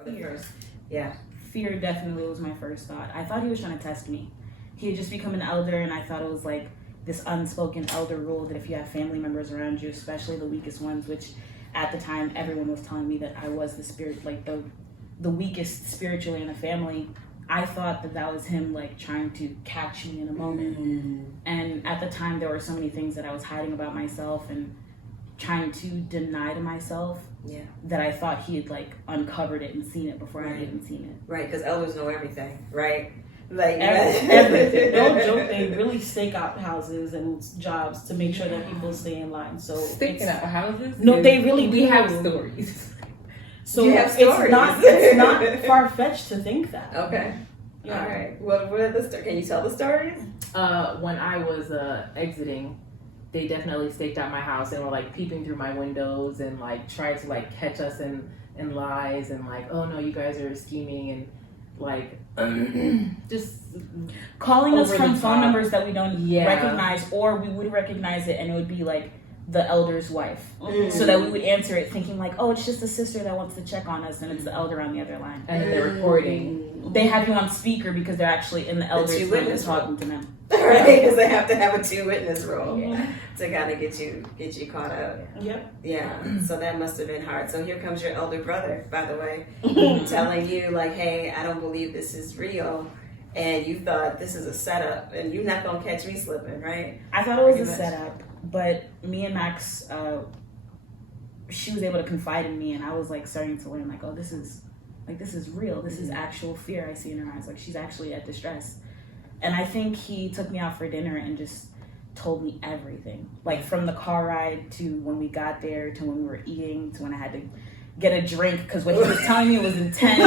Or the first? Yeah. Fear definitely was my first thought. I thought he was trying to test me. He had just become an elder, and I thought it was like this unspoken elder rule that if you have family members around you, especially the weakest ones, which at the time everyone was telling me that I was the spirit, like the weakest spiritually in the family. I thought that was him like trying to catch me in a moment. And at the time there were so many things that I was hiding about myself and trying to deny to myself that I thought he had like uncovered it and seen it before I had even seen it. Right, because elders know everything, right? Like everything. No joke, they really stake out houses and jobs to make sure that people stay in line. So staking out houses? No, they really we have stories. So it's not far fetched to think that. Okay. Yeah. All right. What are the stories? Can you tell the stories? When I was exiting, they definitely staked out my house and were like peeping through my windows and like tried to like catch us in lies and like, oh no, you guys are scheming and like just calling us from phone numbers that we don't recognize, or we would recognize it and it would be like the elder's wife, so that we would answer it thinking like, oh, it's just a sister that wants to check on us, and it's the elder on the other line. And then they're recording. They have you on speaker because they're actually in the elder's room and talking to them. Right, because they have to have a 2-witness rule to kind of get you caught up. Yep. Yeah. So that must have been hard. So here comes your elder brother, by the way, telling you like, hey, I don't believe this is real. And you thought this is a setup and you're not going to catch me slipping, right? I thought it was a setup, but me and Max, she was able to confide in me, and I was like starting to learn like, oh, this is real. This is actual fear I see in her eyes. Like she's actually at distress. And I think he took me out for dinner and just told me everything. Like from the car ride to when we got there to when we were eating to when I had to get a drink because what he was telling me was intense.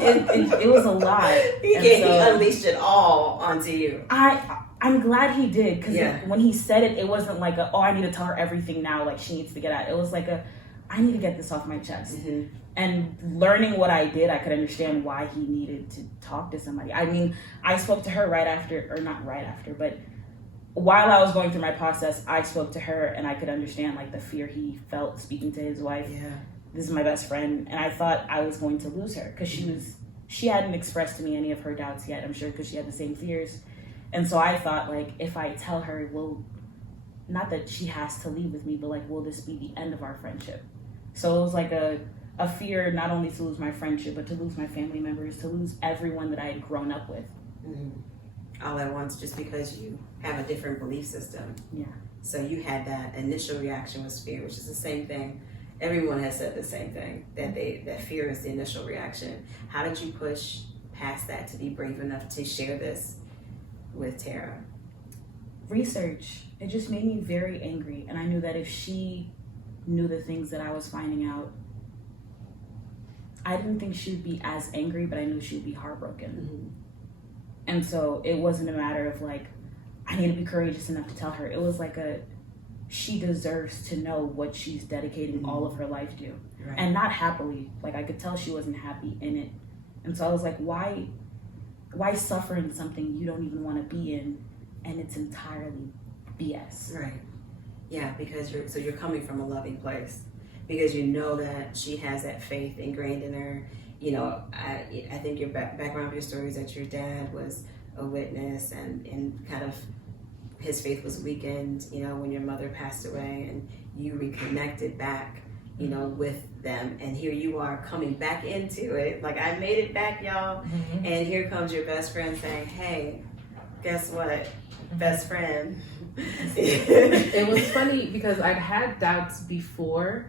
it was a lot. He unleashed it all onto you. I'm glad he did because when he said it, it wasn't like I need to tell her everything now, like she needs to get out. It was like I need to get this off my chest. And learning what I did, I could understand why he needed to talk to somebody. I mean, I spoke to her not right after, but while I was going through my process, I spoke to her and I could understand like the fear he felt speaking to his wife. Yeah. This is my best friend. And I thought I was going to lose her because she hadn't expressed to me any of her doubts yet, I'm sure, because she had the same fears. And so I thought like, if I tell her, not that she has to leave with me, but like, will this be the end of our friendship? So it was like a fear not only to lose my friendship, but to lose my family members, to lose everyone that I had grown up with. All at once, just because you have a different belief system. Yeah. So you had that initial reaction was fear, which is the same thing. Everyone has said the same thing, that fear is the initial reaction. How did you push past that to be brave enough to share this with Tara? Research. It just made me very angry. And I knew that if she knew the things that I was finding out, I didn't think she would be as angry, but I knew she would be heartbroken. And so it wasn't a matter of like, I need to be courageous enough to tell her. It was like she deserves to know what she's dedicating all of her life to. Right. And not happily. Like I could tell she wasn't happy in it. And so I was like, why suffer in something you don't even want to be in, and it's entirely BS. Right. Yeah, because you're coming from a loving place. Because you know that she has that faith ingrained in her. You know, I think your background of your story is that your dad was a witness and kind of his faith was weakened, you know, when your mother passed away and you reconnected back, you know, with them. And here you are coming back into it. Like, I made it back, y'all. And here comes your best friend saying, hey, guess what? Best friend. It was funny because I'd had doubts before.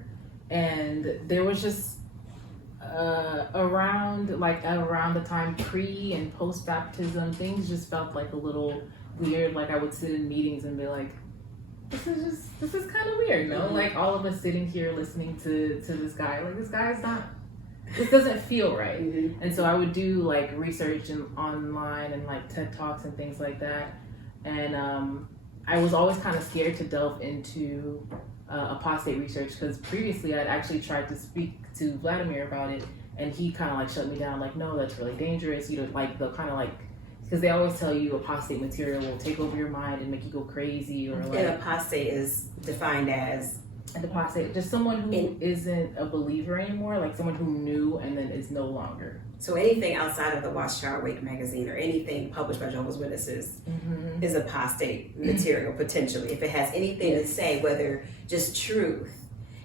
And there was just around the time pre and post baptism, things just felt like a little weird. Like I would sit in meetings and be like, this is kind of weird, you know? Like all of us sitting here listening to this guy, like this doesn't feel right. And so I would do like research online and like TED Talks and things like that. And I was always kind of scared to delve into apostate research because previously I'd actually tried to speak to Vladimir about it and he kind of like shut me down, like, no, that's really dangerous. You know, like they'll kind of like, because they always tell you apostate material will take over your mind and make you go crazy, or like. And apostate is defined as An apostate, just someone who isn't a believer anymore, like someone who knew and then is no longer. So anything outside of the Watchtower Wake magazine or anything published by Jehovah's Witnesses is apostate material potentially. If it has anything to say, whether just truth,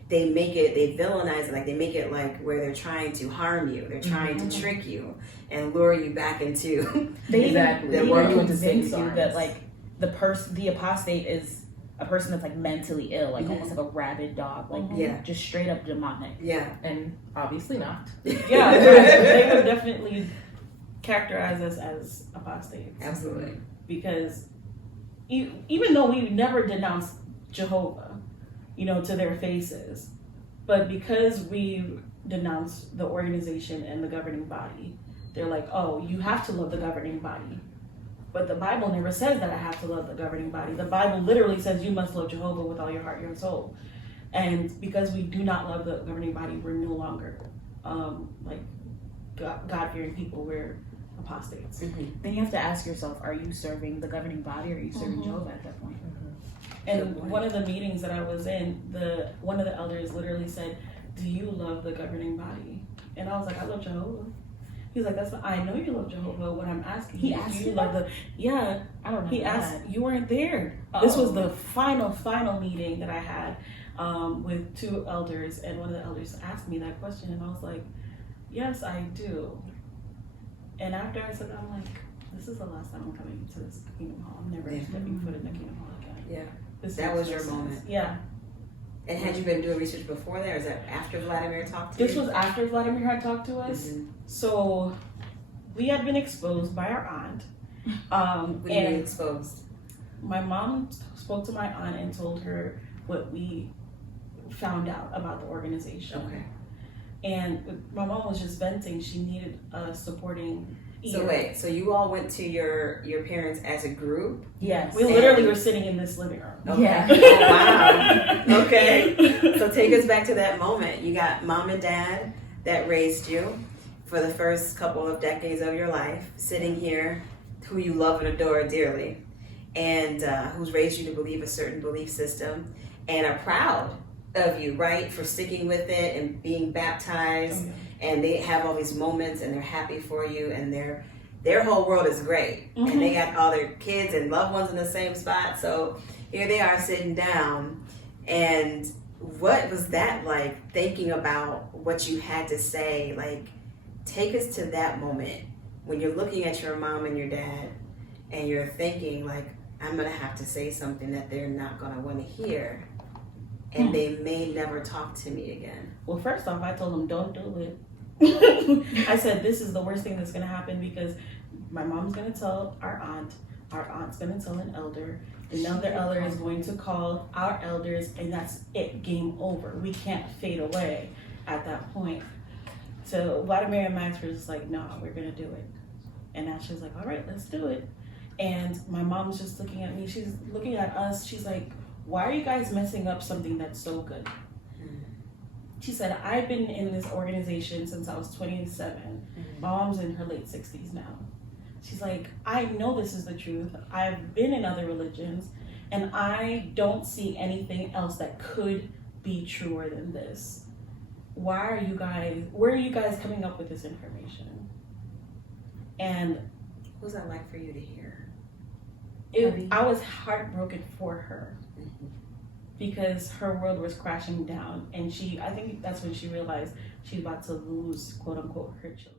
they villainize it, like they make it like where they're trying to harm you, they're trying to trick you and lure you back into they exactly even lure you into convince Satan's you arms. that like the apostate is a person that's like mentally ill, like almost like a rabid dog, like just straight up demonic. Yeah, and obviously not. Yeah, they would definitely characterize us as apostates. absolutely. Because even though we never denounced Jehovah, to their faces, but because we denounced the organization and the governing body, they're like, oh, you have to love the governing body. But the Bible never says that I have to love the governing body. The Bible literally says you must love Jehovah with all your heart, your soul. And because we do not love the governing body, we're no longer like God-fearing people. We're apostates. Then you have to ask yourself, are you serving the governing body or are you serving Jehovah at that point? And one of the meetings that I was in, one of the elders literally said, do you love the governing body? And I was like, I love Jehovah. He's like, I know you love Jehovah. What I'm asking He you, asked do you you love that? I don't know. He asked, you weren't there. This was the final meeting that I had with two elders, and one of the elders asked me that question, and I was like, yes, I do. And after I said that, I'm like, this is the last time I'm coming to this Kingdom Hall. I'm never stepping foot in the Kingdom Hall again. Yeah, that was your moment. Yeah. And had you been doing research before that, or is that after Vladimir talked to you? This was after Vladimir had talked to us. So we had been exposed by our aunt. When you were exposed? My mom spoke to my aunt and told her what we found out about the organization. Okay. And my mom was just venting. She needed a supporting ear. So wait, so you all went to your parents as a group? Yes. We literally were sitting in this living room. Okay. Yeah. Oh, wow. Okay. So take us back to that moment. You got mom and dad that raised you for the first couple of decades of your life, sitting here, who you love and adore dearly, and who's raised you to believe a certain belief system, and are proud of you, right, for sticking with it and being baptized. And they have all these moments and they're happy for you, and their whole world is great. And they got all their kids and loved ones in the same spot. So here they are sitting down. And what was that like, thinking about what you had to say? Like, take us to that moment when you're looking at your mom and your dad and you're thinking like, I'm gonna have to say something that they're not gonna want to hear, and they may never talk to me again. Well, first off, I told them, don't do it. I said, this is the worst thing that's going to happen, because my mom's going to tell our aunt's going to tell an elder, another elder is going to call our elders, and that's it, game over. We can't fade away at that point. So Vladimir and Max were just like, no, we're going to do it. And Ashley's like, all right, let's do it. And my mom's just looking at me, she's looking at us, she's like, why are you guys messing up something that's so good? She said, I've been in this organization since I was 27. My mom's in her late 60s now. She's like, I know this is the truth. I've been in other religions, and I don't see anything else that could be truer than this. Where are you guys coming up with this information? And What was that like for you to hear? I was heartbroken for her. Because her world was crashing down, and I think that's when she realized she's about to lose, quote unquote, her children.